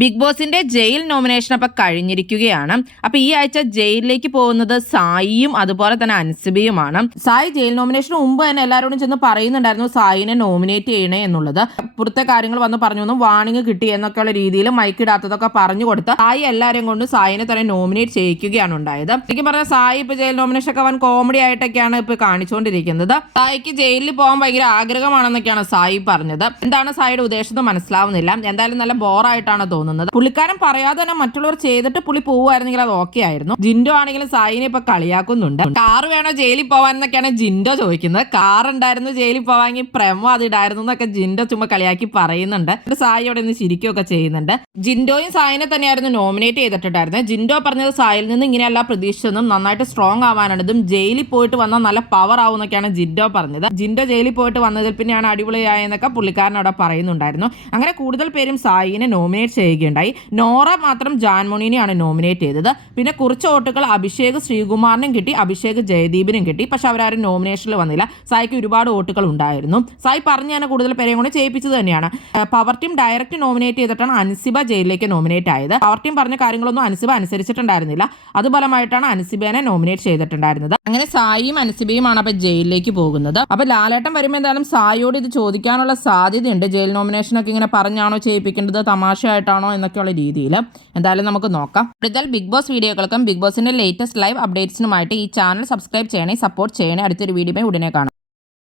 Big ബോസിന്റെ jail nomination അപ്പൊ കഴിഞ്ഞിരിക്കുകയാണ്. അപ്പൊ ഈ ആഴ്ച ജയിലിലേക്ക് പോകുന്നത് സായിയും അതുപോലെ തന്നെ അൻസിബയുമാണ്. സായി ജയിൽ നോമിനേഷന് മുമ്പ് തന്നെ എല്ലാവരോടും ചെന്ന് പറയുന്നുണ്ടായിരുന്നു സായിനെ നോമിനേറ്റ് ചെയ്യണേ എന്നുള്ളത്. പുറത്തെ കാര്യങ്ങൾ വന്ന് പറഞ്ഞു വാണിംഗ് കിട്ടി എന്നൊക്കെയുള്ള രീതിയിൽ മൈക്കിടാത്തതൊക്കെ പറഞ്ഞു കൊടുത്ത് സായി എല്ലാവരെയും കൊണ്ട് സായിനെ തന്നെ നോമിനേറ്റ് ചെയ്യിക്കുകയാണ് ഉണ്ടായത്. എനിക്ക് പറഞ്ഞ സായി ഇപ്പൊ ജയിൽ നോമിനേഷൻ ഒക്കെ വൻ കോമഡി ആയിട്ടൊക്കെയാണ് ഇപ്പൊ കാണിച്ചുകൊണ്ടിരിക്കുന്നത്. സായിക്ക് ജയിലിൽ പോകാൻ ഭയങ്കര ആഗ്രഹമാണെന്നൊക്കെയാണ് സായി പറഞ്ഞത്. എന്താണ് സായിയുടെ ഉദ്ദേശം മനസ്സിലാവുന്നില്ല. എന്തായാലും നല്ല ബോറായിട്ടാണ് തോന്നുന്നത്. പുള്ളിക്കാരൻ പറയാതെ തന്നെ മറ്റുള്ളവർ ചെയ്തിട്ട് പുള്ളി പോവുമായിരുന്നെങ്കിൽ അത് ഓക്കെ ആയിരുന്നു. ജിൻഡോ ആണെങ്കിലും സായിനെ ഇപ്പൊ കളിയാക്കുന്നുണ്ട്. കാർ വേണോ ജയിലിൽ പോവാൻ എന്നൊക്കെയാണ് ജിൻഡോ ചോദിക്കുന്നത്. കാർ ഉണ്ടായിരുന്നു ജയിലിൽ പോവാമെങ്കിൽ പ്രമോ അത് ഇടായിരുന്നു എന്നൊക്കെ ജിൻഡോ ചുമ്മാ കളിയാക്കി പറയുന്നുണ്ട്. സായിയോടെ നിന്ന് ചിരിക്കുകയൊക്കെ ചെയ്യുന്നുണ്ട്. ജിൻഡോയും സായിനെ തന്നെയായിരുന്നു നോമിനേറ്റ് ചെയ്തിട്ടുണ്ടായിരുന്നത്. ജിൻഡോ പറഞ്ഞത് സായിൽ നിന്ന് ഇങ്ങനെയല്ല പ്രതീക്ഷിച്ചതും നന്നായിട്ട് സ്ട്രോങ് ആവാനാണ്, ഇതും ജയിലിൽ പോയിട്ട് വന്നാൽ നല്ല പവർ ആവും എന്നൊക്കെയാണ് ജിൻഡോ പറഞ്ഞത്. ജിൻഡോ ജയിലിൽ പോയിട്ട് വന്നതിൽ പിന്നെയാണ് അടിപൊളിയായെന്നൊക്കെ പുള്ളിക്കാരനോട് പറയുന്നുണ്ടായിരുന്നു. അങ്ങനെ കൂടുതൽ പേരും സായിനെ നോമിനേറ്റ് ചെയ്യുകയുണ്ടായി. നോറ മാത്രം ജാൻമോണിനെയാണ് നോമിനേറ്റ് ചെയ്തത്. പിന്നെ കുറച്ച് വോട്ടുകൾ അഭിഷേക് ശ്രീകുമാറിനും കിട്ടി, അഭിഷേക് ജയദീപിനും കിട്ടി. പക്ഷെ അവരാരും നോമിനേഷനിൽ വന്നില്ല. സായിക്ക് ഒരുപാട് വോട്ടുകൾ ഉണ്ടായിരുന്നു. സായി പറഞ്ഞു തന്നെ കൂടുതൽ പേരെയും കൂടെ ചെയ്യിപ്പിച്ചത് തന്നെയാണ്. പവർ ടീം ഡയറക്റ്റ് നോമിനേറ്റ് ചെയ്തിട്ടാണ് അൻസിബ ജയിലിലേക്ക് നോമിനേറ്റ് ആയത്. പവർ ടീം പറഞ്ഞ കാര്യങ്ങളൊന്നും അൻസിബ അനുസരിച്ചിട്ടുണ്ടായിരുന്നില്ല. അത് ഫലമായിട്ടാണ് അൻസിബേനെ നോമിനേറ്റ് ചെയ്തിട്ടുണ്ടായിരുന്നത്. അങ്ങനെ സായിയും അൻസിബയുമാണ് അപ്പൊ ജയിലിലേക്ക് പോകുന്നത്. അപ്പൊ ലാലേട്ടൻ വരുമ്പോൾ എന്തായാലും സായിയോട് ഇത് ചോദിക്കാനുള്ള സാധ്യതയുണ്ട്. ജയിൽ നോമിനേഷനൊക്കെ ഇങ്ങനെ പറഞ്ഞാണോ ചെയ്യിപ്പിക്കേണ്ടത്, തമാശയായിട്ടാണോ എന്നൊക്കെയുള്ള രീതിയിൽ. എന്തായാലും നമുക്ക് നോക്കാം. കൂടുതൽ ബിഗ് ബോസ് വീഡിയോകൾക്കും ബിഗ് ബോസിന്റെ ലേറ്റസ്റ്റ് ലൈവ് അപ്ഡേറ്റ്സിനുമായിട്ട് ഈ ചാനൽ സബ്സ്ക്രൈബ് ചെയ്യണേ, സപ്പോർട്ട് ചെയ്യണേ. അടുത്തൊരു വീഡിയോ ഉടനെ കാണാം.